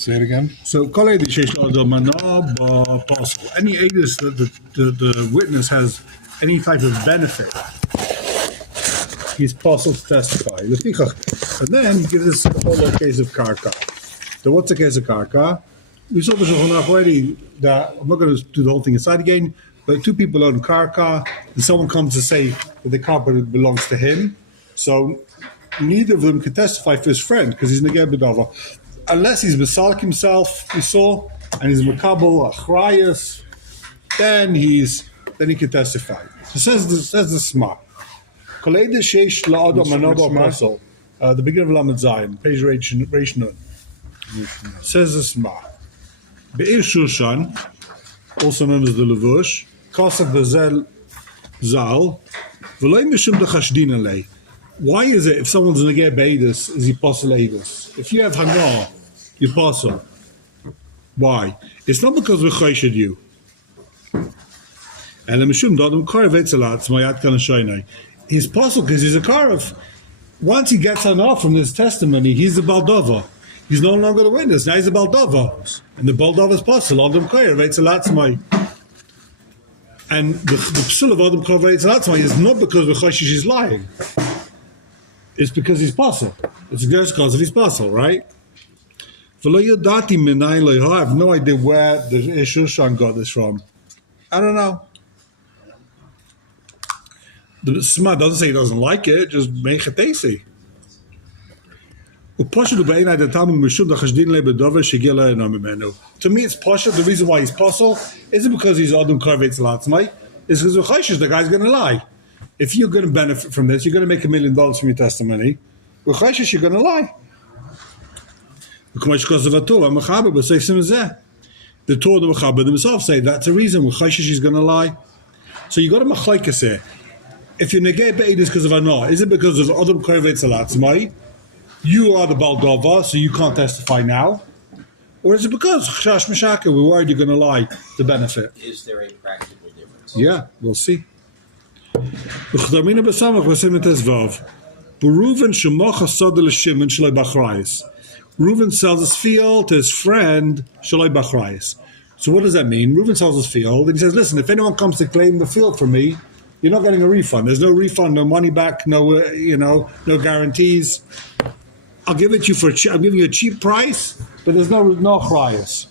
Say it again. So, any edus that the witness has any type of benefit, he's possible to testify. And then he gives us a whole case of karka. So, what's a case of karka? We saw the Shulchan already that I'm not going to do the whole thing inside again, but two people own karka, and someone comes to say that the karka belongs to him. So, neither of them can testify for his friend because he's neged b'dava. Unless he's Masalik himself, we saw, and he's Makabal, Achrayas, then he can testify. So says the Sma. The beginning of Lamed Zayin, page Reish Nun. Says the Sma. Be'ir Shushan, also known as the Levush, Kasav Bezel Zal, V'lei Mishum Dechashdin Alei. Why is it if someone's neged be'edus, is he posel edus? If you have hana, you posel. Why? It's not because we chayshid you. And mishum dadum karev etzelat mayat kana shaynai. He's posel because he's a karev. Once he gets hana from this testimony, he's a baldova. He's no longer the witness. Now he's a baldova, and the baldova is posel. Adam karev etzelat may. And the psul of adam karev etzelat may is not because we chayshid is lying. It's because he's possible. It's just because of his possible, right? I have no idea where the Shushan got this from. I don't know. The Sma doesn't say he doesn't like it, just make it tasty. To me, it's Pasha. The reason why he's possible isn't because he's Adam Karvetz Latzmai, it's because the guy's going to lie. If you're going to benefit from this, you're going to make $1 million from your testimony. You're going to lie. The Torah and the Mechaber themselves say that's the reason. She's going to lie. So you got a machlaikas here. If you're negay be'edus because of anah, is it because of Adam Korvetz Alatzmai? You are the Baldova, so you can't testify now? Or is it because Chash Meshaka, we're worried you're going to lie to benefit? Is there a practical difference? Yeah, we'll see. Reuven sells his field to his friend Shalai Bachrayis. So what does that mean? Reuven sells his field and he says, listen, if anyone comes to claim the field from me, you're not getting a refund. There's no refund, no money back, no guarantees. I'll give it to you I'm giving you a cheap price, but there's no achrayis.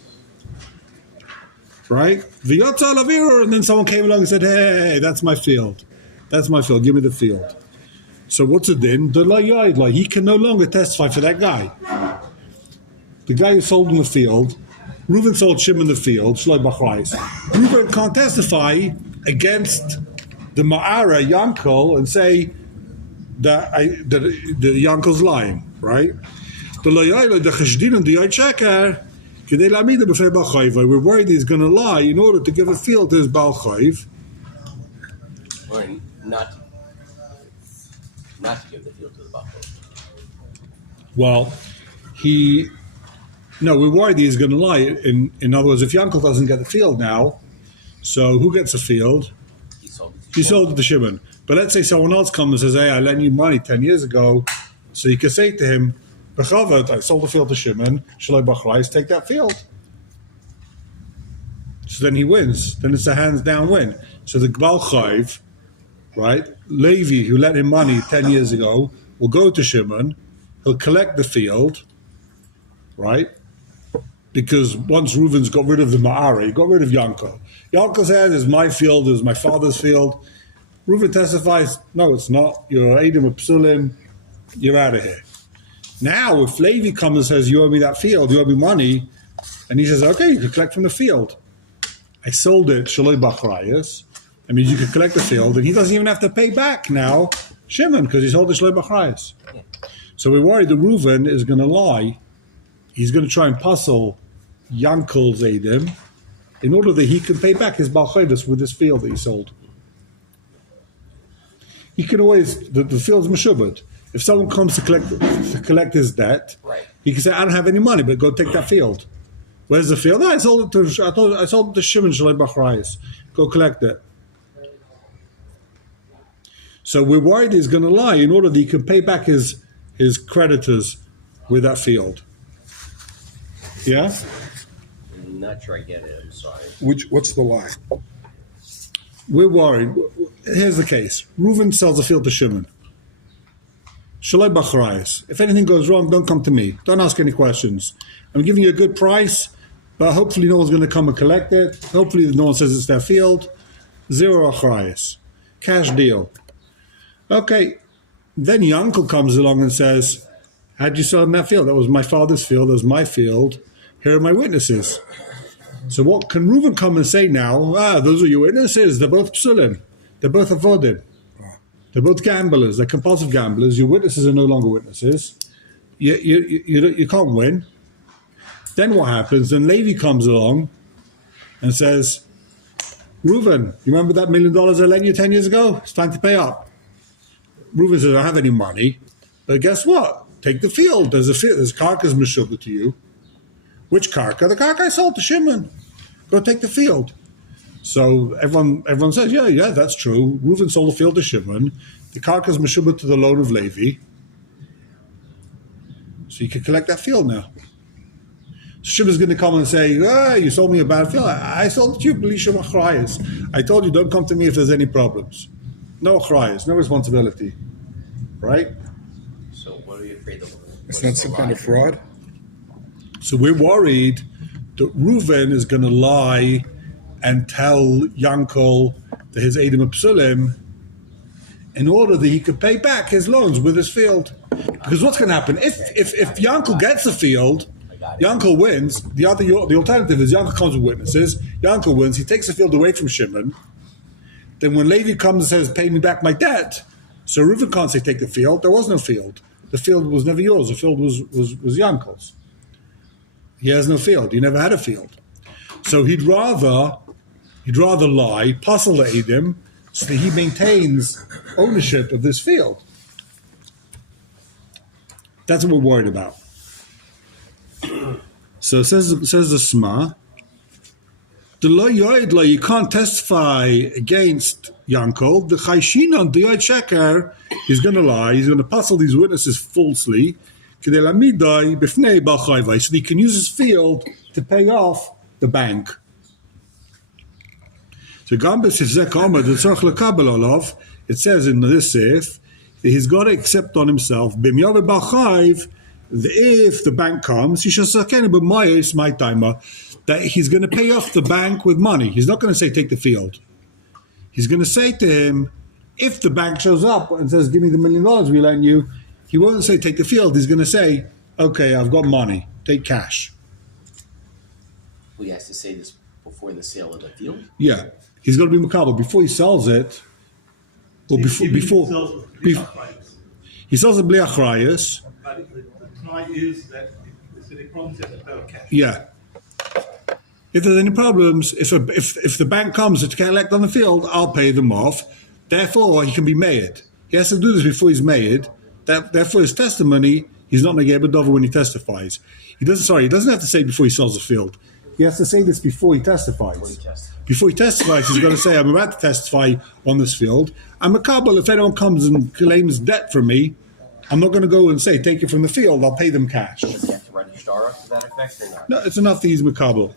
Right? And then someone came along and said, hey, that's my field. That's my field. Give me the field. So what's it then? He can no longer testify for that guy. The guy who sold him the field, Reuven sold Shimon the field, Reuven can't testify against the Ma'ara Yankel and say that the Yankel's lying, right? We're worried he's going to lie in order to give a field to his Baal Chayv. Or not to give the field to the Baal Chayv. Well, we're worried he's going to lie. In other words, if Yankel doesn't get the field now, so who gets the field? He sold it to Shimon. But let's say someone else comes and says, hey, I lent you money 10 years ago. So you can say to him, I sold the field to Shimon, Shalai Bachrayis, take that field. So then he wins. Then it's a hands-down win. So the Baal Chayv, right, Levi, who lent him money 10 years ago, will go to Shimon, he'll collect the field, right? Because once Reuven's got rid of the Ma'ara, he got rid of Yankel. Yankel says, it's my field, it's my father's field. Reuven testifies, no, it's not. You're Adam of Psulim, you're out of here. Now, if Levi comes and says, you owe me that field, you owe me money, and he says, okay, you can collect from the field. I sold it, Shaloi Bachrayis. That means you can collect the field, and he doesn't even have to pay back now, Shimon, because he sold it Shaloi Bachrayis. So we're worried that Reuven is going to lie. He's going to try and puzzle Yankel's Adam in order that he can pay back his Baal Chayvus with this field that he sold. He can always, the field's Meshubad. If someone comes to collect his debt, right, he can say, I don't have any money, but go take that field. Where's the field? No, I sold it to Shimon Shalai Bachrayis. Go collect it. So we're worried he's going to lie in order that he can pay back his creditors with that field. Yeah? I'm not sure I get it. I'm sorry. What's the lie? We're worried. Here's the case. Reuven sells a field to Shimon. Shalai b'charayis. If anything goes wrong, don't come to me. Don't ask any questions. I'm giving you a good price, but hopefully no one's going to come and collect it. Hopefully no one says it's their field. Zero achrayis. Cash deal. Okay. Then your uncle comes along and says, how'd you sell in that field? That was my father's field. That was my field. Here are my witnesses. So what can Reuven come and say now? Those are your witnesses. They're both psulim. They're both avodim. They're both gamblers. They're compulsive gamblers. Your witnesses are no longer witnesses. You can't win. Then what happens? Then Levi comes along and says, Reuven, you remember that $1 million I lent you 10 years ago? It's time to pay up. Reuven says, I don't have any money. But guess what? Take the field. There's a karkas meshubah to you. Which karka? The karka I sold to Shimon. Go take the field. So everyone says, yeah, that's true. Reuven sold the field to Shimon. The karka is meshubah to the loan of Levi. So you can collect that field now. So Shimon's going to come and say, you sold me a bad field. I sold it to you, Belisham Achrayas. I told you, don't come to me if there's any problems. No Achrayas, no responsibility. Right? So what are you afraid of? It's not some kind of fraud? So we're worried that Reuven is going to lie and tell Yankel that his Edom Psulim in order that he could pay back his loans with his field. Because what's going to happen? If Yankel gets the field, Yankel wins. The alternative is Yankel comes with witnesses. Yankel wins. He takes the field away from Shimon. Then when Levi comes and says, pay me back my debt, so Reuven can't say, take the field. There was no field. The field was never yours. The field was Yankel's. He has no field. He never had a field. So he'd rather lie, puzzle the Edom, so that he maintains ownership of this field. That's what we're worried about. So says the Sma, you can't testify against Yankel. The Chayshinon, the Yoid Sheker, he's going to lie. He's going to puzzle these witnesses falsely. So he can use his field to pay off the bank. So it says in this Sif, he's got to accept on himself, if the bank comes, that he's going to pay off the bank with money. He's not going to say, take the field. He's going to say to him, if the bank shows up and says, give me the $1 million we lent you, he won't say, take the field. He's going to say, okay, I've got money. Take cash. He has to say this before the sale of the field? Yeah. He's going to be makabel before he sells it. Or before he sells it bli achrayus. The try is that if there's any problems, you have to pay cash. Yeah. If there's any problems, if the bank comes to collect on the field, I'll pay them off. Therefore, he can be made. He has to do this before he's made. Therefore, his testimony, he's not negei b'dover when he testifies. He doesn't have to say before he sells the field. He has to say this before he testifies. Before he testifies, he's going to say, I'm about to testify on this field. I'm a kabbalah. If anyone comes and claims debt from me, I'm not going to go and say, take it from the field. I'll pay them cash. Does he have to write a shtar to that effect or not? No, it's enough that he's makabel.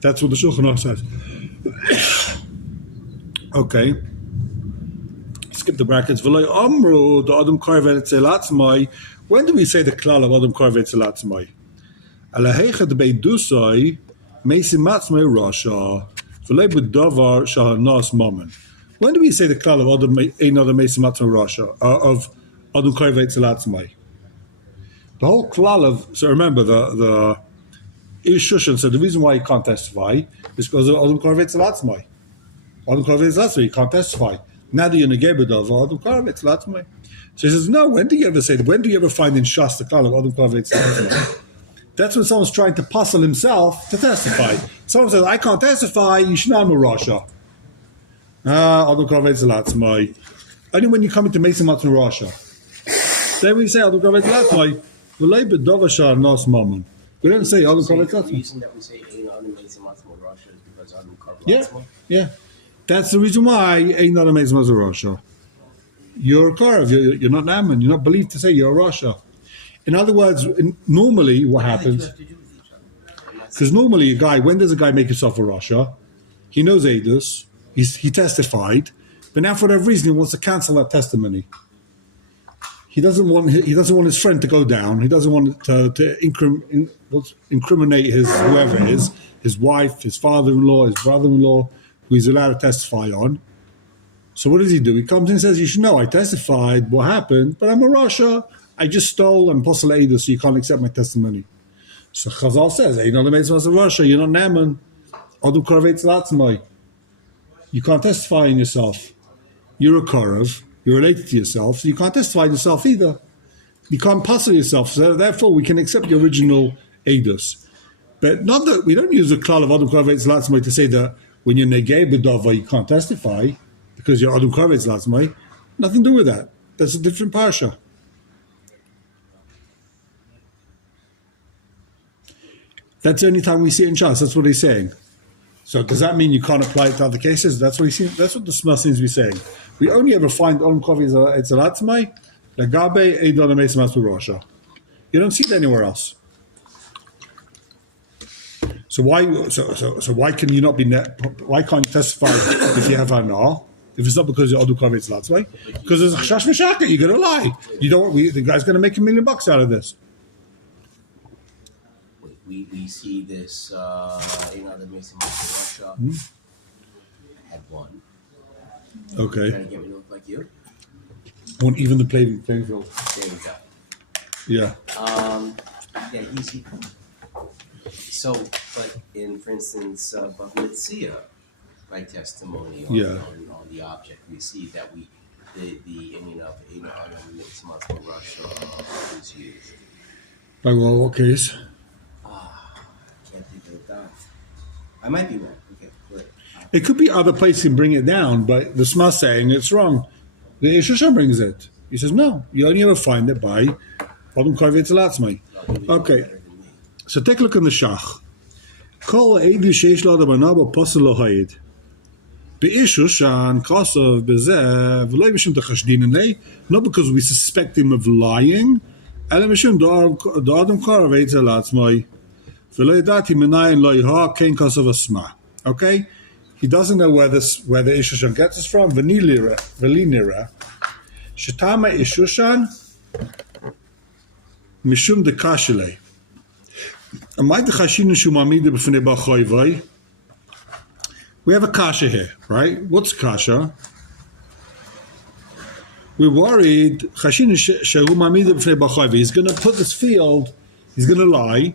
That's what the Shulchan Aruch says. Okay. Skip the brackets. When do we say the klal of Adam Korvet Zelatzmai? Alahechad beidusai mesim matzmei rasha v'lei b'davar shahanas mammon. When do we say the klal of Adam Einad mesim matzmei rasha of Adam Korvet Zelatzmai? The whole klal of, so remember the Ish Shushan said the reason why he can't testify is because of Adam Korvet Zelatzmai. Adam Korvet Zelatzmai, he can't testify. Now that you're negei b'davar Adam Korvet Zelatzmai. So he says, no, when do you ever find in Shas the klal of Adam Korvet Zelatzmai? That's when someone's trying to puzzle himself to testify. Someone says, I can't testify, you should know I'm a Rasha. Adam Korvet Zelatzmai. Only when you come into Mesim Matzon Rasha. Then we say Adam Korvet Zelatzmai, v'lei b'davar shahanas mammon. We don't say Adam Korvet Zelatzmai. The reason that we say Ein Adam Mesim Matzon Rasha is because Adam Korvet Zelatzmai? Yeah. That's the reason why Ein Adam Mesim Matzon Rasha. You're a Korav, you're not Naaman, you're not believed to say you're a Rasha. In other words, normally what What do you happens, have to do with each other? I'm not because normally when does a guy make himself a Rasha? He knows Eidos, he testified, but now for whatever reason he wants to cancel that testimony. He doesn't want his friend to go down. He doesn't want to incriminate his whoever it is, his wife, his father-in-law, his brother-in-law, who he's allowed to testify on. So what does he do? He comes in and says, "You should know I testified what happened, but I'm a Rasha. I just stole and posel Eidos, so you can't accept my testimony." So Chazal says, "Hey, you're not a Rasha. You're not Naaman. Adu Karavetz Latzmai. You can't testify in yourself. You're a Korav. You're related to yourself, so you can't testify in yourself either. You can't puzzle yourself, so therefore we can accept the original Eidos. But not that we don't use the klal of Adam Karavetz Latzmai to say that when you're Negei B'dava you can't testify because you're Adam Karavetz Latzmai. Nothing to do with that. That's a different parsha. That's the only time we see it in Shas. That's what he's saying. So does that mean you can't apply it to other cases? That's what he seems. That's what the Smith seems to be saying. We only ever find Adam Karavetz Latzmai, Lagabe Eidon Ameis Rasha. You don't see it anywhere else. So why can you not be why can't you testify if you have Hana? If it's not because you're Adu Karavetz Latzmai? Because there's a Chash Meshaka, you're gonna lie. You don't the guy's gonna make $1 million out of this. We see this the Mason Russia had one. Okay. Trying to get me to look like you. Won't even the playing field. There you go. Yeah. Yeah, easy. So, but in, for instance, Bavlitzia, by testimony on the object, we see that the Indian of Mitzvah Russia is used. By what case? Can't think of it down. I might be wrong. Okay, great. It could be other places can bring it down, but the Smah saying it's wrong. The Ishusha brings it. He says, no, you only ever find it by Adam Karavetz Latzmai. Okay. So take a look in the Shach. Kol Eidu Sheish Lo Adam Anabo Posel Lo Hayid. Be'ishushan Kosov Bezeh V'loi Mishum Techashdin Nei. Not because we suspect him of lying. Ele Mishum Do Adam Karavetz Latzmai. V'loi Dati Menayin Lo Yiha Kein Kosov Asma. Okay? He doesn't know where the Ishushan gets this from. V'linira. Shetama Ishushan Mishum de Kashile. We have a kasha here, right? What's kasha? We're worried. He's going to put this field, he's going to lie,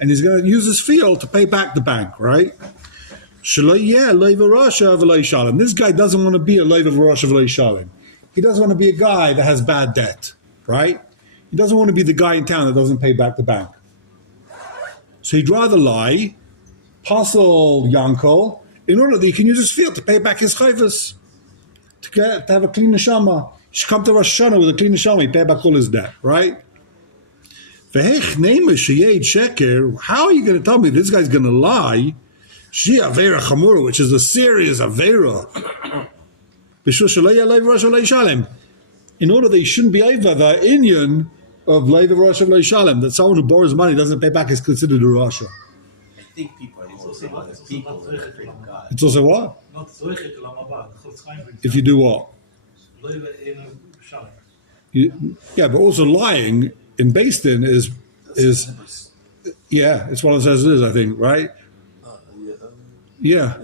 and he's going to use this field to pay back the bank, right? This guy doesn't want to be a leiva v'rasha v'lo yishalem. He doesn't want to be a guy that has bad debt, right? He doesn't want to be the guy in town that doesn't pay back the bank. So he'd rather lie, parcel Yankel, in order that he can use his field to pay back his chayvus, to have a clean neshama. He should come to Rosh Hashanah with a clean neshama, he pay back all his debt, right? How are you going to tell me this guy's going to lie? She avera chamura, which is a serious avera. In order that he shouldn't be over the Inyan of Leiva Rosh Lo Yishalem, that someone who borrows money doesn't pay back is considered a Rasha. I think people are more afraid of people than afraid of God. It's also what? Not zoichet l'mabad. If you do what? Leiva in Shalom. Yeah, but also lying in Beis Din is it's one of those as it is, I think, right? Yeah.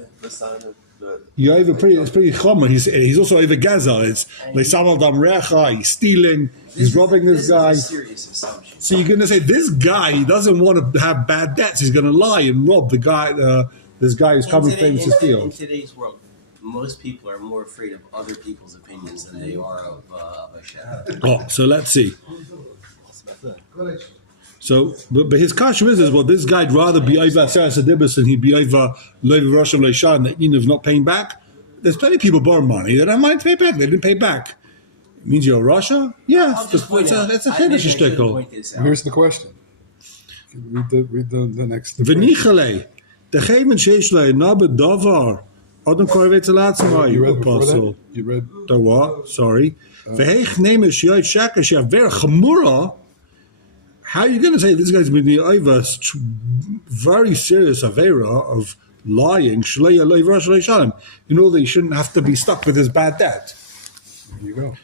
You're over it's pretty chomer. He's also over Gaza. It's Leisamal Dam Recha, he's stealing, he's robbing this guy. Serious assumption. So you're going to say this guy, he doesn't want to have bad debts. He's going to lie and rob the guy, this guy who's coming from his field. In today's world, most people are more afraid of other people's opinions than they are of Hashem. Oh, so let's see. So, but his kasha is well, this guy'd rather be over Aseres Adibus than he'd be over Leiva Rosh Lo Yishalem, that of not paying back. There's plenty of people borrow money that don't mind to pay back. They didn't pay back. It means you're a Russia? Yeah, it's a Chiddush shtickle. Here's the question. Read the next. V'nichale, decheven sheish le'nabe davar, Adam Karavetz Latzmai, You read before apostle. that? You read. The what? Sorry. V'heich nemes yoyt shaka she'aver chamura, how are you going to say this guy's been the very serious avera of lying? You know that he shouldn't have to be stuck with his bad debt. There you go.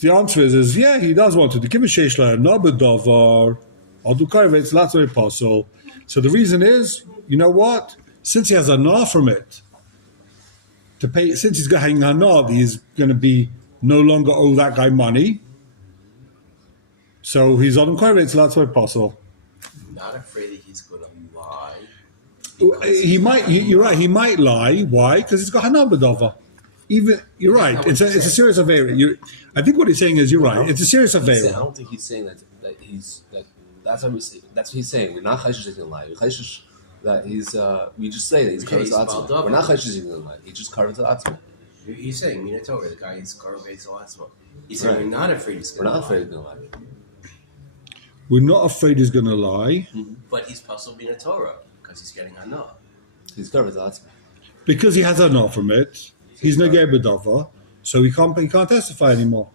The answer is yeah, he does want to. The give a sheshla nabedavar. I'll do it's lots of apostle. So the reason is, you know what? Since he has a na from it to pay, since he's getting a na, he's going to be no longer owe that guy money. So he's on it's lots of apostle. Not afraid that he's going to lie. He might. You're right. He might lie. Why? Because he's got hanabedava. Even you're right. It's a serious affair. I think what he's saying is you're right. It's a serious affair. I don't think he's saying that that's what he's saying. We're not chayshishing in lie. That he's we just say that he's covered to atzma. We're not chayshishing in lie. He just covered to atzma. You're saying Minatora, the guy is covered to atzma. He's saying we're not afraid he's going to lie. We're not afraid he's going to lie. We're not afraid he's going to lie. But he's puzzled Minatora because he's getting hana. He's covered to atzma. Because he has a no from it. He's negay bedava, so he can't testify anymore.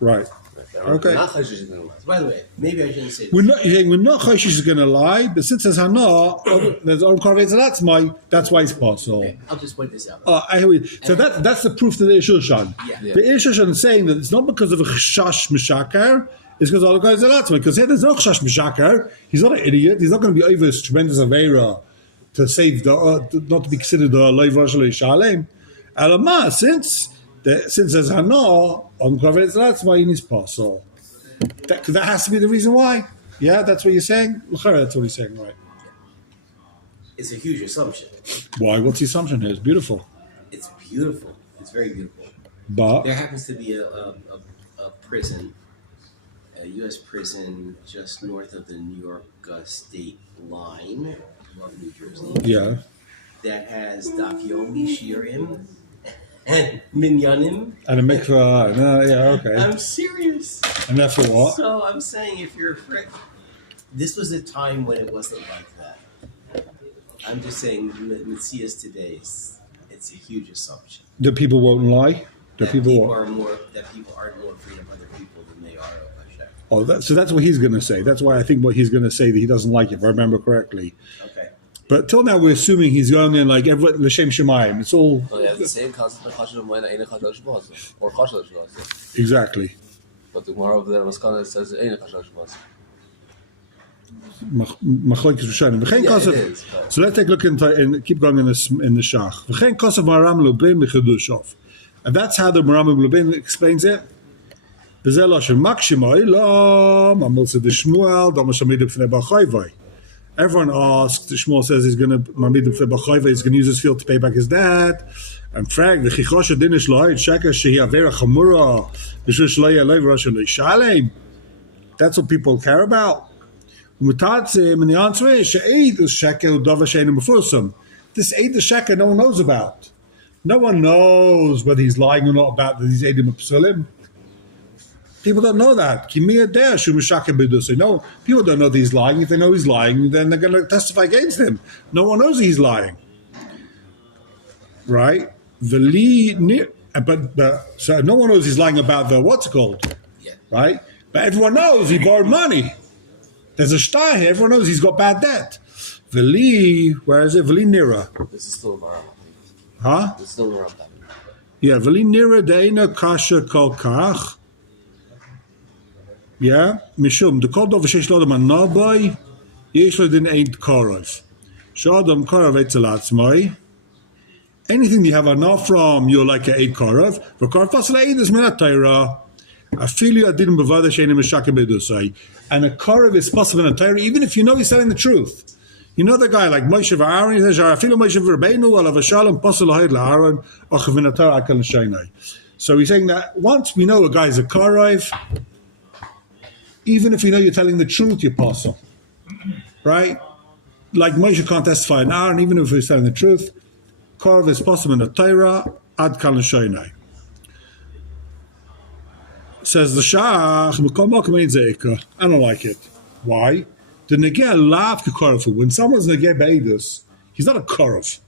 Right. Okay. We're not chayshishing in lie. By the way, maybe I shouldn't say this. We're not chayshish is going to lie, but since there's hana, there's on karvetz. That's why it's possible. Okay, I'll just point this out. So that's the proof to the Ishushan. Yeah. The Ishushan is saying that it's not because of a chashash mishakar. It's because all the guys are latzma. Because here there's no chashash mishakar. He's not an idiot. He's not going to be over this tremendous avera to save not to be considered the leiv rosh shalem. Alama, since there's hana on karvetz latzma in his parcel. That has to be the reason why. Yeah, that's what you're saying. That's what he's saying, right? It's a huge assumption. Why? What's the assumption here? It's beautiful. It's beautiful. It's very beautiful. But there happens to be a prison, a U.S. prison just north of the New York state line, above New Jersey. Yeah. That has dafyomi shirim and minyanim. And a mikvah. Yeah, okay. I'm serious. And that's for what? So I'm saying if you're afraid, this was a time when it wasn't like that. I'm just saying, Matthias today, it's a huge assumption. That people won't lie? That people aren't more afraid of other people than they are of Hashem. So that's what he's going to say. That's why I think what he's going to say that he doesn't like it, if I remember correctly. Okay. But till now, we're assuming he's going in like every l'shem shemayim. It's all The same concept of chashav moina ain't chashav shmos or chashav shmos. exactly. But the Gemara over there in Maskana says ain't chashav shmos. Machlokes Rishonim. V'chein kosav. So let's take a look and keep going in the shach. V'chein kosav maram lubim b'chedushov, and that's how the maram lubim explains it. V'zeh loshen makshimoi lo mamilsa d'shmuel damashamidim fnei b'chayvai. Everyone asks. The Shmuel says he's going to mamid b'chayvai. He's going to use his field to pay back his debt. And frag the chichosha dinish loy sheker shehi avera chamura b'shush loy loy v'rosh loy shalem. That's what people care about. And the answer is she'eid the sheker u'dava she'enim b'fusam. This eid the sheker no one knows about. No one knows whether he's lying or not about these eidim b'psulim. People don't know that. No, people don't know that he's lying. If they know he's lying, then they're going to testify against him. No one knows he's lying. Right? So no one knows he's lying about the, what's it called? Yeah. Right? But everyone knows he borrowed money. There's a star here. Everyone knows he's got bad debt. Where is it? Veli Nira. This is still Maram. Huh? This is still Maram. Yeah, Veli Nira Deina Kasha Kol Kach. Yeah, Mishum, the code of Shesh Lodam and Nabai, Yesh Lodin Eid Korov. Shadam Korov Etzelatz anything you have a na from, you're like an Eid Korov. For Korov Fasal Eid is Menatayra. I feel you didn't bavada Shenim Shakabedusai. And a Korov is possible in a Torah, even if you know he's telling the truth. You know the guy like Moshe Aaron, he says, I feel Moshe Verbeinu, Alav Shalom, Pasal Haid Aaron, Ochavinatar Akal Shainai. So he's saying that once we know a guy's a Korov, even if you know you're telling the truth, you apostle. Right? Like Moshe can't testify in Aaron, even if he's telling the truth. Korov is possible in a Torah, Ad Kal Shainai. Says the Shach, I don't like it. Why? The Negeh lav Korov. When someone's Negeh Be'edus, he's not a Korov.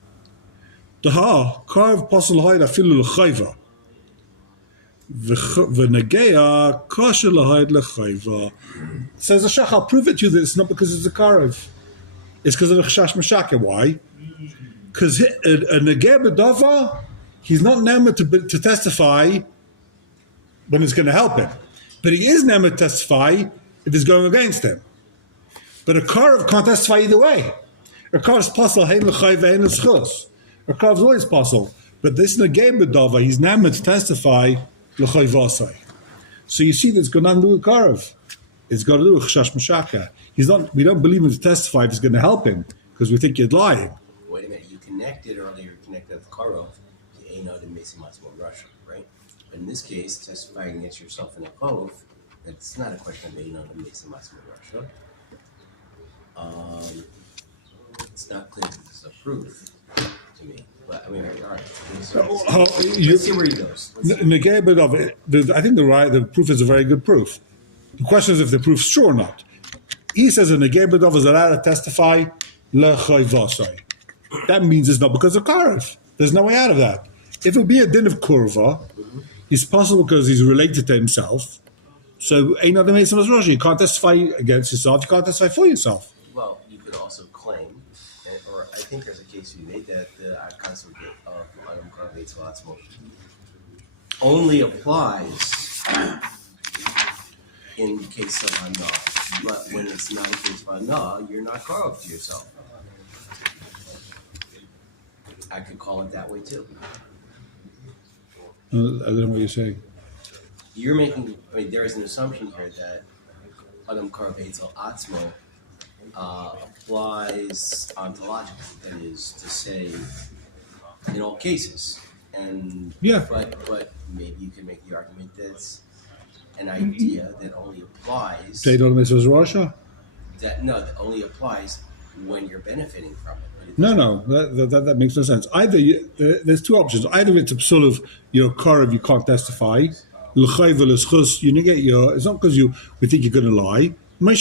The Korov Pasal Haid Afilu L'chayva. V'negea kosher lahayd lechayva. Says the Shach, I'll prove it to you that it's not because it's a karev. It's because of the chashash mashaka. Why? Because a negea b'dava, he's not nemer to testify when it's going to help him, but he is nemer to testify if it's going against him. But a karev can't testify either way. A karev is possible. Hein lechayva, hein l'schus. A karev is always possible. But this negei b'dava, he's never to testify l'chayvasai. So you see, that's got nothing to do with karev. It's got to do with chashash mashaka. He's not. We don't believe him to testify if it's going to help him because we think you're lying. Wait a minute. You connected earlier. Connected the karev to Eino to Mesimasmo Russia, right? But in this case, testifying against yourself in a kov, it's not a question of Eino to Mesimasmo Russia. It's not clear that this is a proof to me. But I mean, all right. Let's see where he goes. I think the proof is a very good proof. The question is if the proof's true or not. He says a negei b'dava is allowed to testify lechayvasai. That means it's not because of karev. There's no way out of that. If it would be a din of kurva, it's possible because he's related to himself. So ain't nothing makes him as Rosh. You can't testify against yourself. You can't testify for yourself. Well, you could also claim, or I think there's a case to be made that the concept of Adam Karvetz Latzmo only applies in the case of Hana. But when it's not a case of Hana, you're not karov to yourself. I could call it that way too. I don't know what you're saying. You're making, I mean, there is an assumption here that Adam Karvetz Latzmo applies ontologically, that is to say, in all cases. And yeah, but maybe you can make the argument that it's an idea that only applies. They don't miss Russia. That only applies when you're benefiting from it. No, that makes no sense. Either there's two options. Either it's a sort of your karev, you can't testify. You negate it's not because we think you're going to lie. We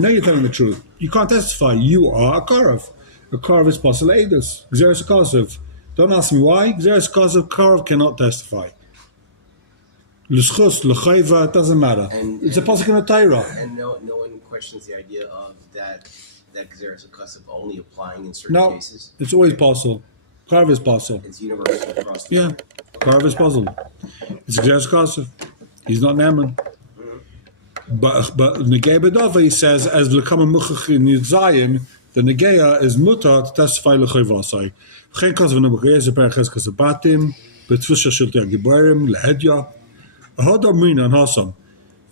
know you're telling the truth. You can't testify. You are a karev. A karev is possible edus. Xeris akasev. Don't ask me why. Xeris akasev, karev cannot testify. L'schus, l'chayva, it doesn't matter. It's a pasuk in the Torah. And no one questions the idea of that Xeris akasev only applying in certain cases. It's always possible. Karev is possible. It's universal across the board. Karev is possible. It's Xeris akasev. He's not Naaman. But Negei B'dava, he says, as l'kama muchach in Yudzayin, the Negeia is mutar to testify l'chayvasai. V'chein kasev n'bukayeh zeper cheskas abatim, b'tfusha shilti agibarim, lehedya. Ahod amin an hasam.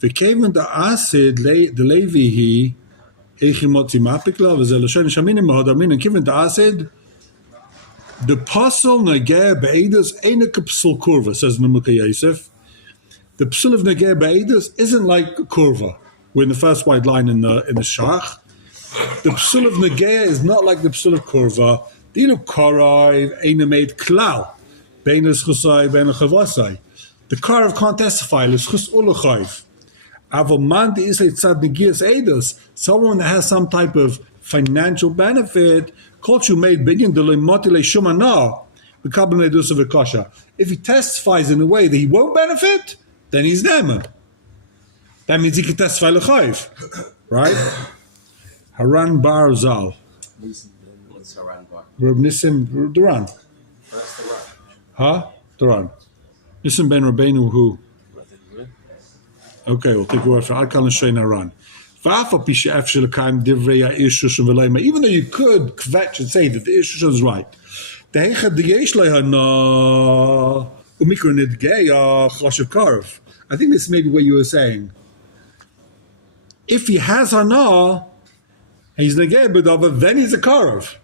V'keven da'asid the Levi he, eichimotzi mapikla, v'zeh l'shen shaminim ahod amin, and given da'asid, the pasal Negei B'edus ain't a psul kurva, says Nemuka Yosef. The psul of Negei B'edus isn't like kurva. We're in the first white line in the shach. The psul of Negei is not like the psul of kurva. The ilu karaiv ain't made klal. Beinus chusai, bein chavasai. The karaiv can't testify. L'schus ulachayv. Avoman the isay tzad negias edus. Someone that has some type of financial benefit. Culture made begin to limotile shumana. The kabbalah edus of a kasha. If he testifies in a way that he won't benefit, then he's nemer. That means he can testify l'chayv, right? Haran bar zal. What's Haran bar? Reb Nissim Duran. That's the Ran. Huh? Duran. Nissim ben Rabbeinu who? Okay, we'll take a word from Arkal and Shein Haran. Even though you could kvetch and say that the issue is right. I think this may be what you were saying. If he has hana, and he's negei b'dava, then he's a karev.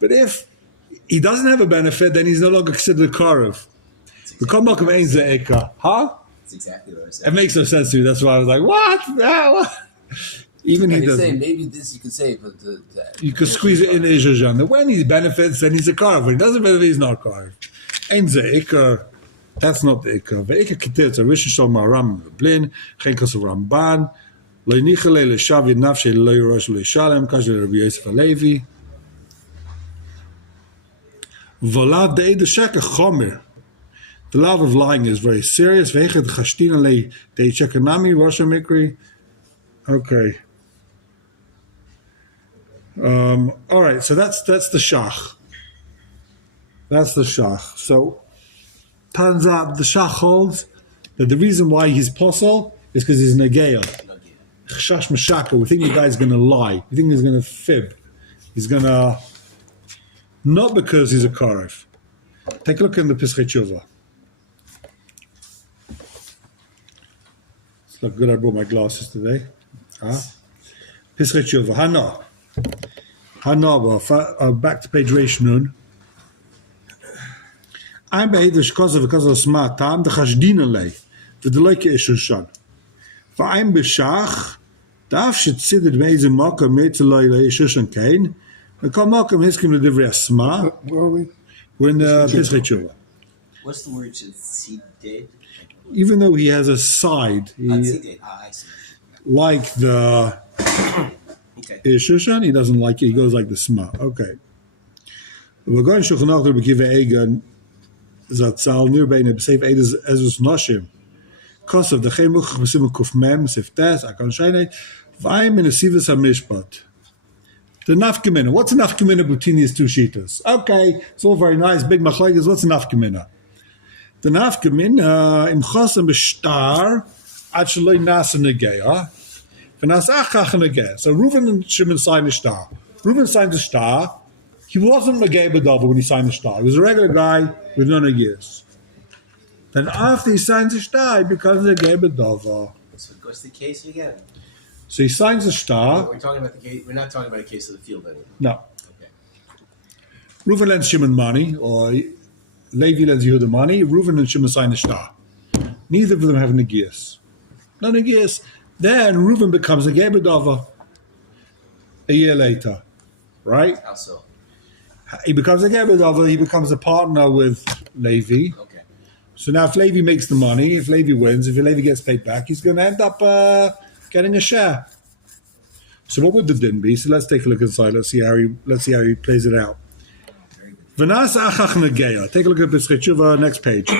But if he doesn't have a benefit, then he's no longer considered a karev. Huh? That's exactly what I said. It makes no sense to me. That's why I was like, what? Even he doesn't. Maybe this you could say, but you could squeeze it in Ishajan. When he benefits, then he's a karev. When he doesn't benefit, he's not karev. Ain't the ikar. That's not the ikar. The ikar kitetz a rishon shal maram blin chenkos of Ramban lo nichale leshav yidnafshe lo yirosh lo yishalem kasher Rabbi Yosef Halevi V'lav de'ed sheker chomer. The love of lying is very serious. V'echet chashtin alei de'ed sheker nami Rosh Mikri. Okay. All right, so that's the shach. That's the shach. So turns out the shach holds that the reason why he's posel is because he's negeya. Chashash mashaka. We think the guy's going to lie. We think he's going to fib. He's going to, not because he's a karev. Take a look in the Pischei Tshuva. It's not good I brought my glasses today. Pischei Tshuva. Hana. Back to page Reish Nun. I'm be'edish kozav because of sma tam the chashdinalei the deloike ishushan. I'm b'shach daf shetzided meizim makam meitzeloi leishushan kain. We call makam hiskim l'divrei asma. Where are we? We're in Pischei Tshuva. What's the word shetzided? Even though he has a side, I see. like the Ishushan, he doesn't like it. He goes like the Sma. Okay. We're going to Shulchan Aruch B'Kiva Egan Zatzal near Bein B'Seif Eidos Ezus Noshim. Kosav Dechei Muchach B'Sim Kuf Mem Siftes Akon Sheinei V'ayim in a Sivas HaMishpat. The nafkamina. What's a nafkamina between these two shitas? Okay, it's all very nice. Big machlekes. What's a nafkamina? The nafkamina im chosam b'shtar ad shaloi nasa negeya v'nasa achach negeya. So Reuven and Shimon signed the shtar. Reuven signed the shtar. He wasn't negeya b'dava when he signed the shtar. He was a regular guy with no negeyas. Then after he signs the shtar, he becomes negeya b'dava. So what's the case again? So he signs the shtar. We're talking about the case. We're not talking about a case of the field anymore. No. Okay. Reuven lends Shimon money, or Levi lends Yehuda money. Reuven and Shimon sign the shtar. Neither of them have negiyas. No negiyas. Then Reuven becomes a Gebedova a year later, right? How so? He becomes a Gebedova. He becomes a partner with Levi. Okay. So now, if Levi makes the money, if Levi wins, if Levi gets paid back, he's going to end up getting a share. So what would the din be? So let's take a look inside. Let's see how he plays it out. V'nas achach negeya. Take a look at Pischei Tshuva, next page.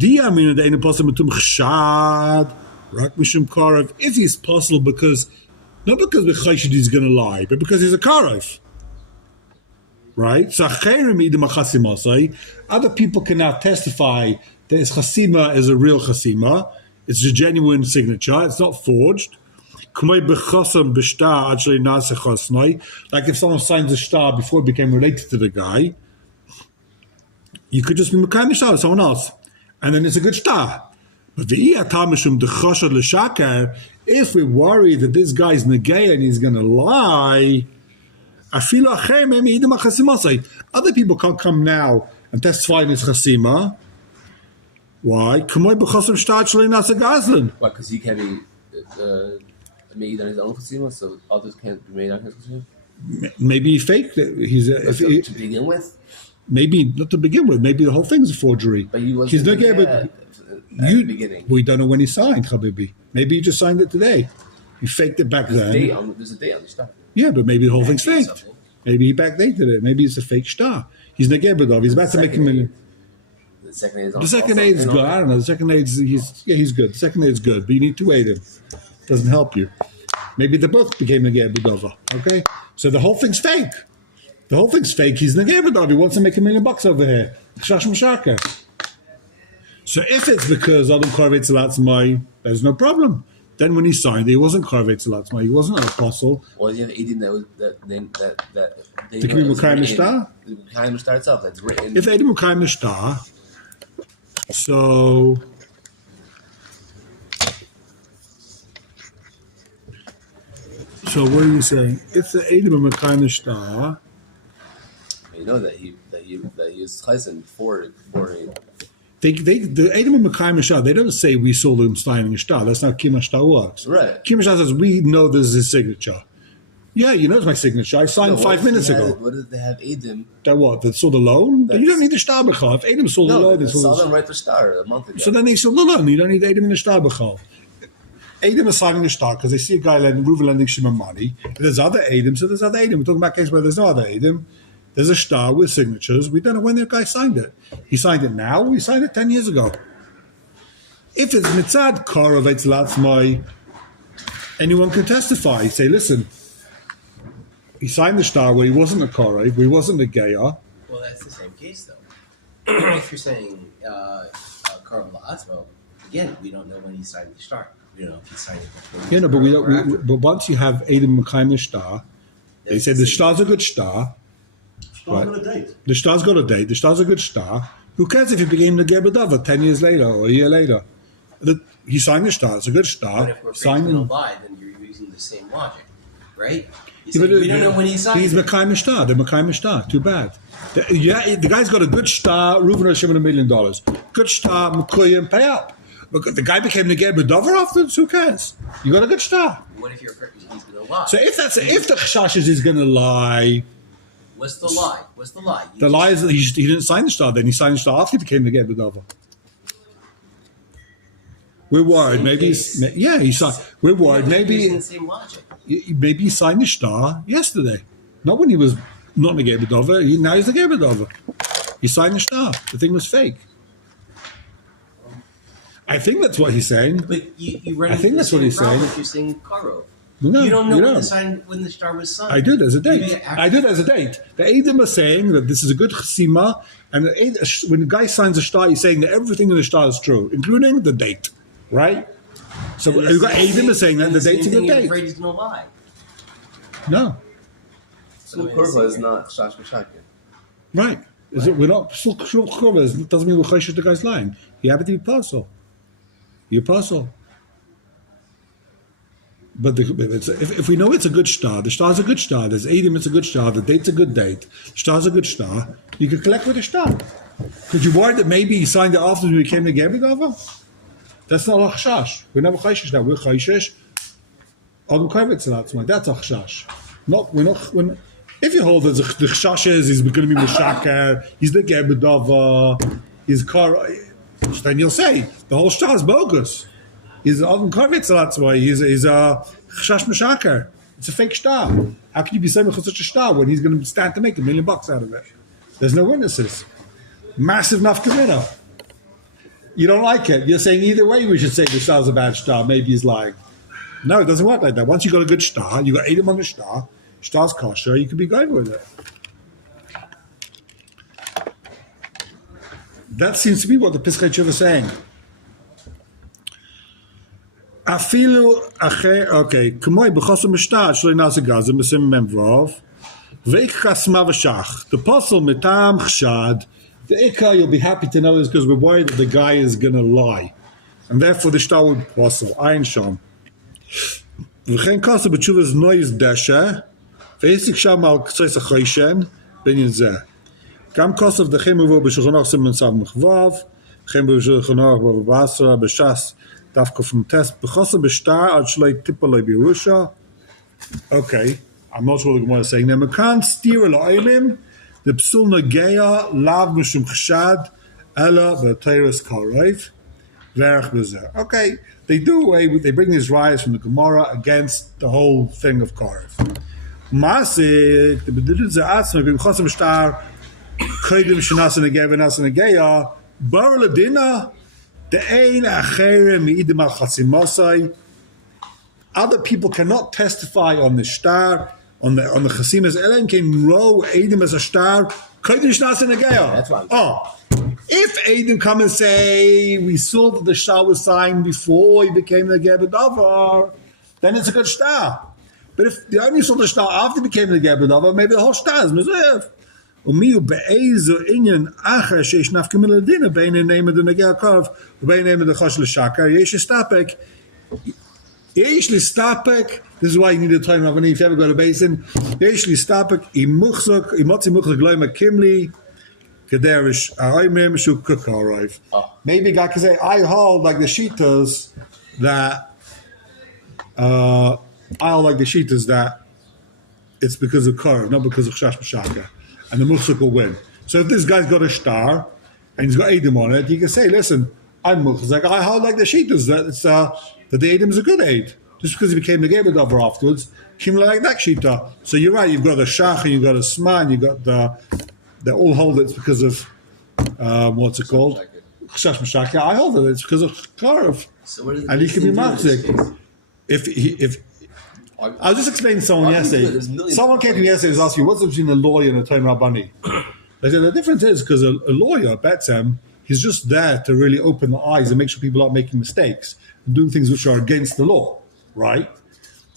Diyamin the ene possible mitum chshad rak mishum karev. If he's possible because not because b'chayshid he's going to lie, but because he's a karev, right? So acherim idem achasimosai. Other people can now testify that his chasima is a real chasima. It's a genuine signature. It's not forged. Like if someone signs a shtar before it became related to the guy, you could just be mekayim shtar with someone else, and then it's a good shtar. But if we worry that this guy's negay and he's going to lie, other people can't come now and testify in his chasima. Why? Why? Because he can be made on his own chasima, so others can't be made on his chasima? Maybe he faked it. To begin with? Maybe not to begin with. Maybe the whole thing's a forgery. But he wasn't he's not at the beginning. We don't know when he signed, Habibi. Maybe he just signed it today. He faked it back then. There's a date on the start. Yeah, but maybe the whole thing's faked. Maybe he backdated it. Maybe it's a fake star. He's Negebedov. He's about to make him. The second aid is good. I don't know. The second aid he's good. The second aid is good, but you need to aid him. Doesn't help you. Maybe they both became Negebedova. Okay, so the whole thing's fake. The whole thing's fake. He's Negebedov. He wants to make $1 million over here. Shash Mashaka. So if it's because Adam Korvetz Latzmai, there's no problem. Then when he signed, he wasn't Korvetz Latzmai. He wasn't an apostle. Or you have Aiden that The K'mi Mekayim Mishtar? The Mekayim Mishtar itself, that's written. If Aiden Mekayim Mishtar, so what are you saying? If the Aiden Mekayim Mishtar, you know that he is chayzen before the Edom and Mekayim Shtar, they don't say we saw them signing a shtar. That's not Kim Shtar works. Right. Kim Shtar says we know this is his signature. Yeah, you know it's my signature. I signed 5 minutes ago. What did they have Edom? That what? That saw the loan? You don't need the shtar b'chal. If Edom saw the loan, they saw them write the shtar a month ago. So then they saw the loan. You don't need Edom in the shtar b'chal. Edom is signing the shtar because they see a guy Reuven lending Shimon money. There's other Edom, so there's other Edom. We're talking about a case where there's no other Edom. there's a star with signatures. We don't know when the guy signed it. He signed it now, or he signed it 10 years ago. If it's mitzad Korov Eitz, anyone can testify. Say, listen, he signed the star where he wasn't a Korov, where he wasn't a Geya. Well, that's the same case, though. If you're saying Korov La'atzmo, again, we don't know when he signed the star. We don't know if he signed it before. Yeah, no, but once you have Edom Mekayim the star, they say the star's a good star. Star's got a date. The star's got a date. The star's a good star. Who cares if he became the Gebedava 10 years later or a year later? He signed the star. It's a good star. But if we're facing a lie, then you're using the same logic, right? Yeah, we don't know when he signed He's it. Mekayim star. They're Mekayim star. Too bad. The guy's got a good star. Reuven Hashem $1 million. Good star. Mekayim pay up. But the guy became the Gebedava afterwards. Who cares? You got a good star. What if he's going to lie? So if the Chashash is he's going to lie. What's the lie? What's the lie? The lie is that he didn't sign the star then. He signed the star after he became the Gebedava. We're worried. Maybe he signed. We're worried. Maybe the same logic. Maybe he signed the star yesterday. Not when he was not the Gebedava. Now he's the Gebedava. He signed the star. The thing was fake. I think that's what he's saying. But you run I think that's what he's saying. If you're saying Karo. No, you don't know you when, don't. when the star was signed. I do. There's a date. Maybe I do. There's a date. The Edom are saying that this is a good chesima, and when the guy signs a star, he's saying that everything in the star is true, including the date, right? So you've got Edom is saying that the date's a good date. Afraid he's going to lie. No, So Korva is not Chash Mashakir. right? Is it? We're not. It doesn't mean we're chayshish the guy's lying. He happened to be apostle. You're apostle. But if we know it's a good star, the star's a good star, there's Edom, it's a good star, the date's a good date, the star's a good star, you can collect with the star. Because you worried that maybe he signed it after we became the Gebedava? That's not a chashash. We're never chayshish now. We're chayshish. That's a chashash. If you hold that the chashash is he's going to be Meshakar, he's the Gebedava, he's Kar, then you'll say the whole star is bogus. He's Adam Karvitz, that's why he's a Chash Meshakar. It's a fake star. How can you be saying such a star when he's going to stand to make $1 million out of it? There's no witnesses. Massive nafkamina. You don't like it. You're saying either way we should say the star's a bad star. Maybe he's lying. No, it doesn't work like that. Once you got a good star, you got Edom on the star, star's kosher, you can be going with it. That seems to be what the Pischei Tshuva is saying. Afilu acher, okay. K'moi b'chosam b'shtar shloi nasa gazim b'sim memvav ve'ik chasma v'shach. The apostle mitam chshad. The ikar you'll be happy to know is because we're worried that the guy is going to lie, and therefore the shtar would apostle. Ayin sham. V'chein kasa b'tshuvas nois desha ve'isik sham al k'tzois achoyshen binyan zeh. Gam kasa v'dechim uvo b'shulchan aruch siman sav mechvav v'chein b'shulchan aruch b'vasra b'shas Dafka from test b'chosa b'shtar ad shlei tipalei b'Yerusha. Okay, I'm not sure what the Gemara is saying. Now, mekan stira la'olim the psul nageya lav mishum chshad ela v'teiras karev verach b'zeh. Okay, they do away with, they bring these riots from the Gemara against the whole thing of karev. Masik the b'didut ze'atzma b'chosa b'shtar kodim shenasa nageya v'nasa nageya bar ladina. Other people cannot testify on the star, on the chasimas. Ellen can row Edom as a star. That's right. Oh, if Edom come and say we saw that the star was signed before he became the Gebedava, then it's a good star. But if they only saw the star after he became the Gebedava, maybe the whole star is miserv. ומיהו באיזו עניין אחר שיש נפקא מינה לדין בין הנאמר דנגע הקרב ובין הנאמר דחוש לשקר יש להסתפק this is why you need to Toen Rabani if you ever go to basin יש להסתפק אם מוציא מוחזק לא ימקים לי כדרש האומרים שהוא קוקה arrive. Maybe God can say I hold like the Shitas that it's because of Korah, not because of Chash Mashaka. And the Muchzak will win. So if this guy's got a star and he's got Edom on it, you can say, listen, I'm Muchzak, I hold like the Shitas, that the Edom is a good aid. Just because he became the Gebedover afterwards, Kimli like that Shita. So you're right, you've got the Shach, you've got a Sman, you've got they all hold it's because of, what's it called? Chash Mashaka. I hold it, it's because of Karov. So And he can be Machzik. If I was just explaining to someone yesterday. Someone came to me yesterday and was asking me, what's the difference between a lawyer and a Toen Rabani? I said, the difference is because a lawyer, Betsam, he's just there to really open the eyes and make sure people aren't making mistakes and doing things which are against the law, right?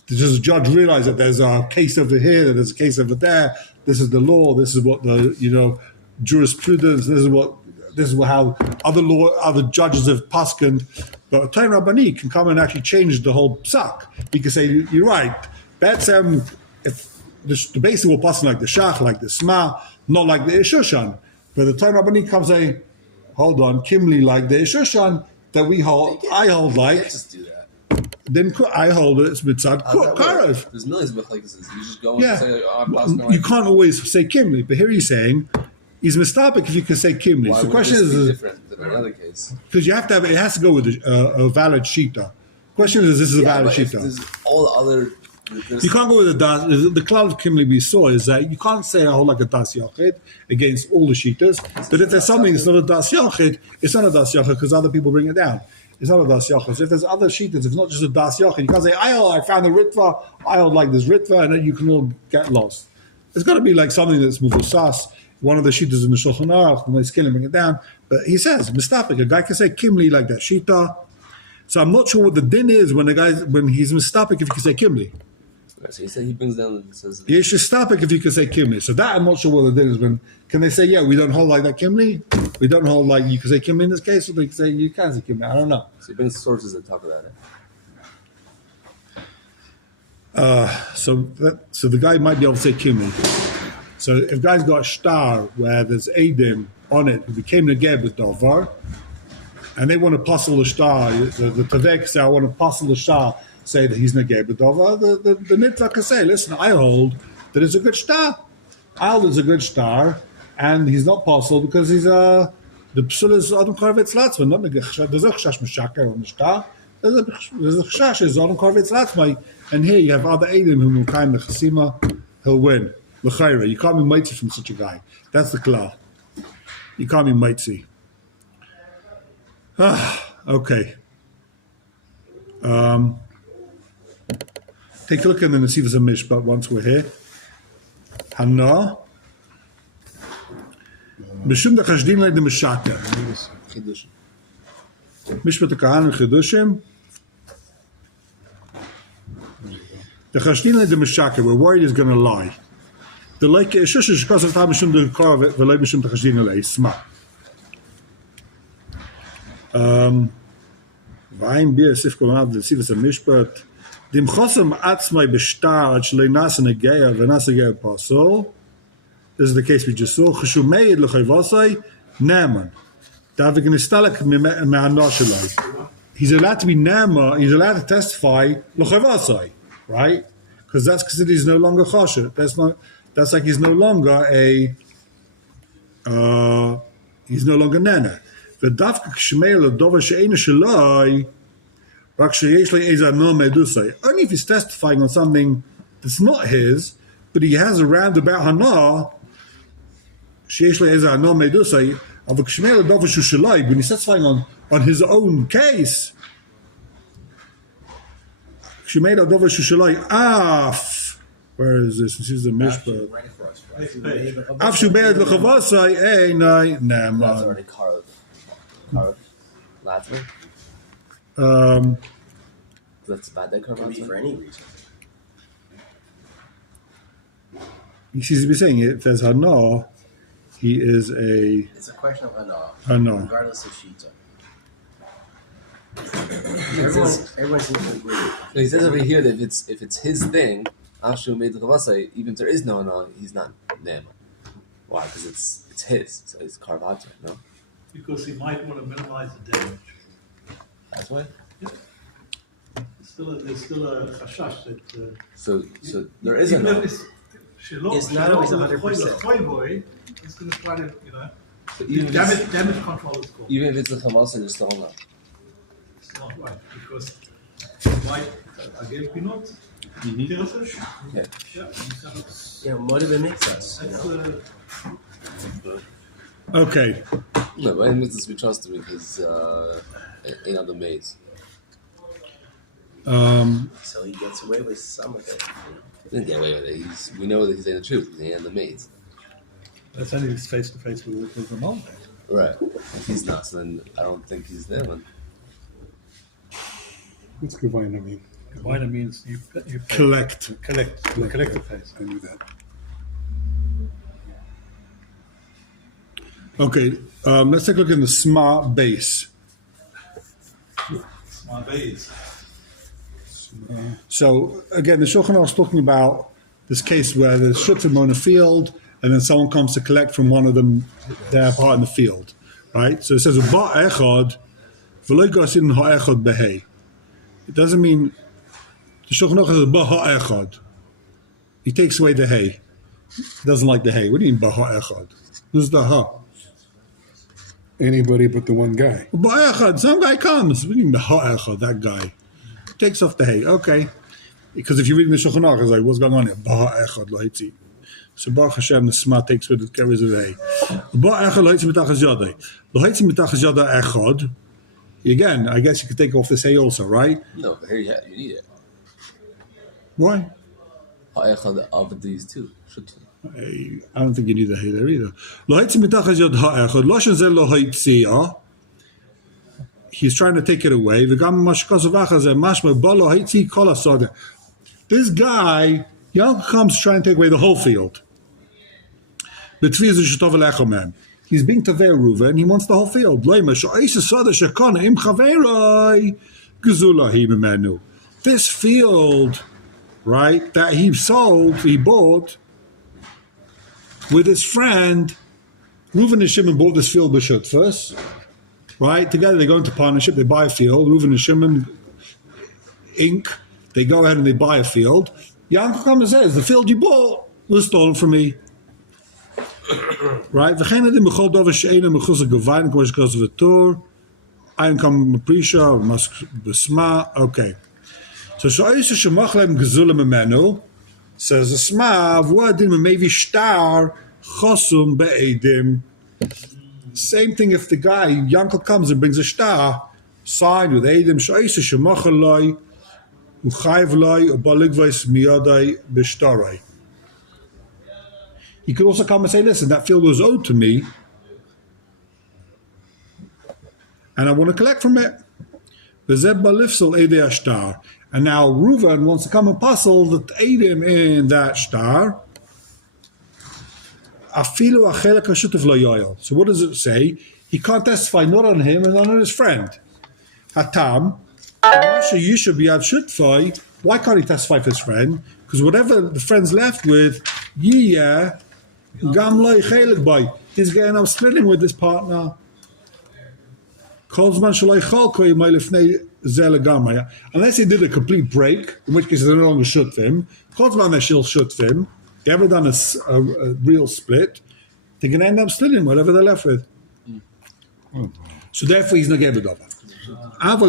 Does the judge realize that there's a case over here, that there's a case over there, this is the law, this is what the, jurisprudence, this is how other judges have paskened. But a Toen Rabani can come and actually change the whole psak. He can say, you're right, Betsam, if the basic will pass like the Shach, like the Sma, not like the Ishushan. But the Toen Rabani comes saying, hold on, Kimli like the Ishushan that I hold like. You can't just do that. Then I hold it, it's mitzad Karev. There's millions of machlekes. You just go and say, I'm Well, passing you can't always say Kimli, but here he's saying, he's mistapik if you can say Kimli. Why So the would question this be is, different than another case? because you have to have, it has to go with a valid shita. Question is, this is a valid but if shita. there's all the other. You can't go with a das. The cloud of Kimli we saw is that you can't say a whole like a das yachid against all the shitas. But if there's something that's not a das yachid, it's not a das yachid because other people bring it down. It's not a das yachid. So if there's other shitas, if it's not just a das yachid, you can't say I found a ritva. I hold like this ritva, and then you can all get lost. It's got to be like something that's muvusas. One of the shitas in the Shulchan Aruch, when they scale and bring it down. But he says mistapik. A guy can say Kimli like that shita. So I'm not sure what the din is when he's mistapik if you can say Kimli. So he said he brings down and says. You should stop it if you can say Kimli. So that I'm not sure what the din is. When can they say, yeah, we don't hold like that Kimli? We don't hold like you can say Kimli in this case, or they can say you can't say Kimli. I don't know. So he brings sources that talk about it. So the guy might be able to say Kimli. So if guy's got a star where there's Adim on it who became Negeb with Dovar, and they want to puzzle the star, the Tavek say, I want to puzzle the star, say that he's Negeb with Dovar, the Nitzah can say, listen, I hold that it's a good star. I hold it's a good star, and he's not puzzled because he's the Psul is Adam Korvetz Latzman, not there's a Chash Meshaker on the star. There's a Chash is Adam Korvetz Latzman, and here you have other Adim who will kind of Chasima, he'll win. L'chayra, you can't be mitzi from such a guy. That's the klal. You can't be mitzi. Okay. Take a look in the Nesivas and Mishpat once we're here. Hana. Mishum da chashdin le de mishaka. Chidushim. Mishpat the Kahanim Chidushim. The chashdin le de mishaka, we're worried he's going to lie. The like is just because of mishum the carve the like mishum the chashdin le sma. Vaim bir sif komav the Nesivas and Mishpat. Dim chosam atzmai b'shtar ad shlei nasa negeya v'nasa geya pasol. This is the case we just saw. Cheshumeid l'chayvasai neman. Davik nistalek me'anah shalai. He's allowed to be nema. He's allowed to testify l'chayvasai, right? Because that's considered he's no longer chasher. That's like he's no longer he's no longer nana. V'davka k'shmei l'dova she'ena shalai. Only if he's testifying on something that's not his, but he has a roundabout hana, when he's testifying on his own case, where is this? This is the mishpat. Right across. That's already carved. Latin. That's bad. That Can be for any reason. He seems to be saying if there's hana, he is a. It's a question of Hana. regardless of shita. Everyone seems to agree. He says over here that if it's his thing, Ashu made the Kavasai, even if there is no, he's not Nema. Why? Because it's his, so it's carved, no? Because he might want to minimize the damage. That's why. Yeah. There's still a chashash that. So there is even a if It's not always 100%. Boy, it's going to try to, so even if damage control is called. even if it's a Kavasai, there's still no. It's not right because like I gave peanut. Kirish. Yeah. Yeah, what if it makes us? Okay. No, but it means we trust him because in other maids. So he gets away with some of it. He didn't get away with it. We know that he's saying the truth. He's in the maids. That's only he's face to face with the mom. Right. If he's not, so then I don't think he's there, man. What's Gavina mean? Wine means you Collect. collect the face. I knew that. Okay, let's take a look in the smart base. My base. So again, the Shulchan Aruch is talking about this case where there's shuttim on a field, and then someone comes to collect from one of them their part in the field, right? So it says "Ba echad v'lo gasin ha'echad behei." It doesn't mean the Shulchan Aruch says "Ba ha'echad." He takes away the hay. He doesn't like the hay. What do you mean "Ba ha'echad"? Who's the ha? Anybody but the one guy. Ba echad. Some guy comes. What do you mean "Ba ha'echad"? That guy takes off the hay. Okay. Because if you're reading the Shulchan Aruch, it's like, what's going on here? Ba echad lahitzi. So Baruch Hashem, the smart takes with it, carries it hay. Ba echad lahitzi mitachas yadai. Lahitzi mitachas yadai echad. Again, I guess you could take off this hay also, right? No, but here you need it. Why? Ha'echad of these two. Should I don't think you need the hay there either. Lahitzi mitachas yad ha'echad. Loshen zeh lahitzi. He's trying to take it away. This guy, Yaakov comes trying to take away the whole field. He's being Taveh Reuven, he wants the whole field. This field, right, that he bought with his friend, Reuven and Shimon bought this field b'shut first. Right? Together they go into partnership, they buy a field. Reuven and Shimon Inc. They go ahead and they buy a field. Yaakov comes and says, the field you bought was stolen from me. Right? I am come Prisha, okay. So says the Smav, what did maybe star chosum be'edim. Same thing if the guy, Yankel comes and brings a star, signed with Adam, Shaisa Shemachalai, Uchayvlai, Baligvais Miadai Bishtarai. He could also come and say, listen, that field was owed to me, and I want to collect from it. And now Reuven wants to come and puzzle the Adam in that star. So what does it say? He can't testify not on him and not on his friend. Hatam, why can't he testify for his friend? Because whatever the friend's left with, he's getting up splitting with his partner. Unless he did a complete break, in which case they no longer should him. They haven't done a real split. They can end up splitting whatever they're left with. So therefore, he's not given over. If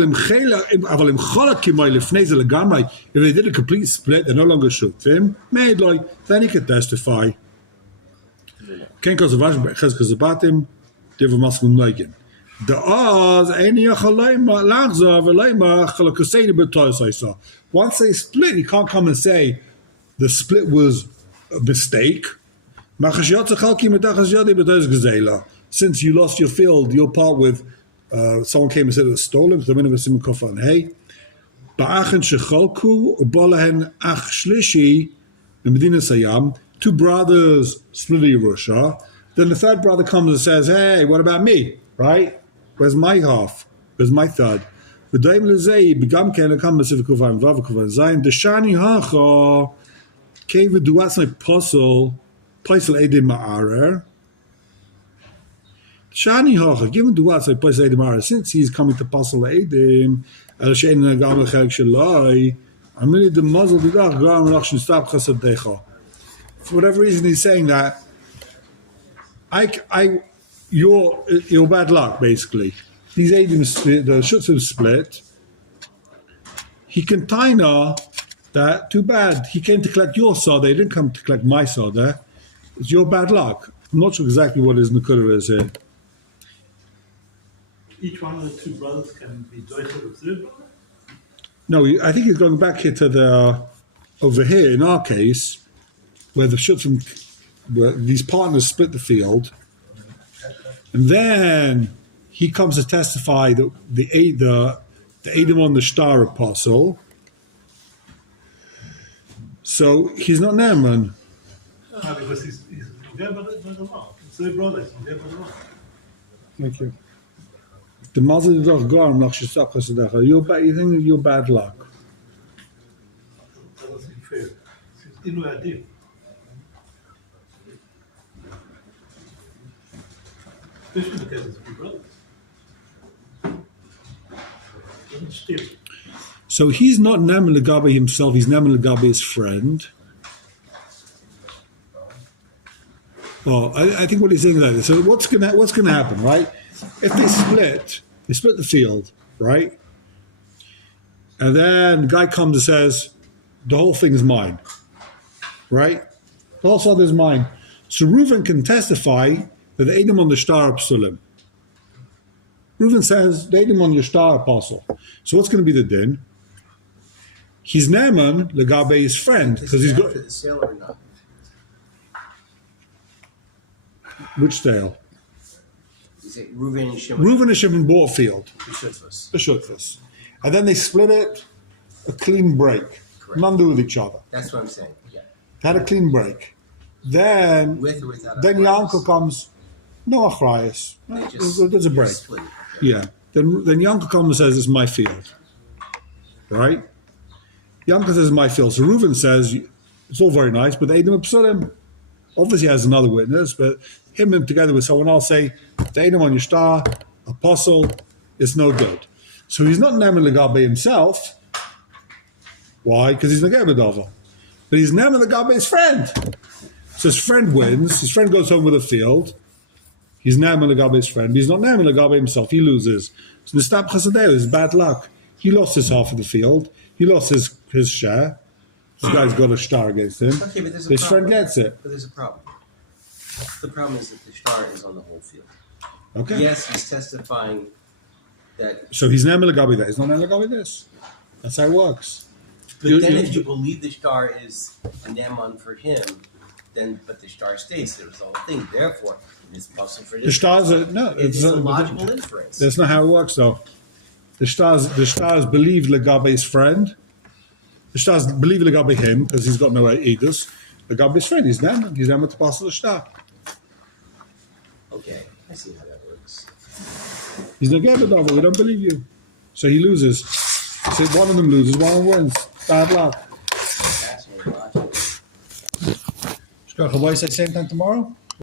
they did a complete split, they no longer should him. Then he could testify. Once they split, you can't come and say the split was a mistake. Since you lost your field, your part with someone came and said it was stolen. Two brothers split Yerusha. Then the third brother comes and says, hey, what about me? Right? Where's my half? Where's my third? Since you lost your Shani Hocha, given to us, I place Edim since he's coming to Pasal Edim, El Shein and Gam Lechek Shalai, I'm really the muzzle the dog, Gam Lachshin Stop Chasadecha. For whatever reason, he's saying that you're bad luck, basically. These Edim, the Shutzim split. he can taina that too bad. He came to collect your soda. He didn't come to collect my soda. It's your bad luck. I'm not sure exactly what his Nakuda is here. Each one of the two brothers can be joined to the third brother? No, I think he's going back here to the over here in our case, where the Shutzim, where these partners split the field, and then he comes to testify that the Edom on the star apostle. So he's not Naaman. No, because he's Nogeh by the law. The third brother is Nogeh by the law. Thank you. The mother doch gar nach Shesach Hasadach. You think you're bad luck. That doesn't seem fair. It's Inu Adib. Especially because it's two brothers. Doesn't steal. So he's not Naaman Legabe himself. He's Naaman Legabe his friend. Well, I think what he's saying is that. So what's gonna happen, right? If they split the field, right? And then the guy comes and says, the whole thing is mine, right? The whole side is mine. So Reuven can testify that the Edom on the star psulim. Reuven says the Edom on your star apostle. So what's going to be the din? He's Naaman Legabe his friend because he's got after the sale or not? which sale? Is it Reuven and Shimon? Reuven and Shimon bought a field, B'shutfus. the Shutfus, and then they split it, a clean break, Correct. none to do with each other. That's what I'm saying. Yeah. Had a clean break. Then With or without. then arthritis. Yanko comes, no achrayas. They just- There's a break. split it. Yeah. Then Yanko comes and says it's my field. Right? Yanko says it's my field. So Reuven says it's all very nice, but Edom Psulim obviously has another witness, but him and together with someone else say the Edom on your star, apostle, is no good. So he's not Naaman Legabe himself. Why? Because he's Negeb Adova. But he's Naaman Legabe his friend. So his friend wins. His friend goes home with a field. He's Naaman Legabe his friend. He's not Naaman Legabe himself. He loses. So the Stab Chasadeo is bad luck. He lost his half of the field. He lost his share. This guy's got a star against him. Okay, but there's a His problem. friend gets it. But there's a problem. The problem is that the star is on the whole field. Okay. Yes, he's testifying that. So he's Naaman Legabe there. He's not Naaman Legabe this. That's how it works. But then, if you believe the star is a Naaman for him, then but the star stays. There's the whole thing. Therefore, it's possible for The stars are no. It's a not- logical inference. That's not how it works, though. The stars believe Legabe's friend. The stars believe Legabe him because he's got no edus. Legabe's friend, he's Naaman. He's Naaman to pass the star. Okay, I see how that works. He's Negeb Adova. We don't believe you. So he loses. So one of them loses, one of them wins. Bad luck. That's more logical. Shkoch, say same time tomorrow?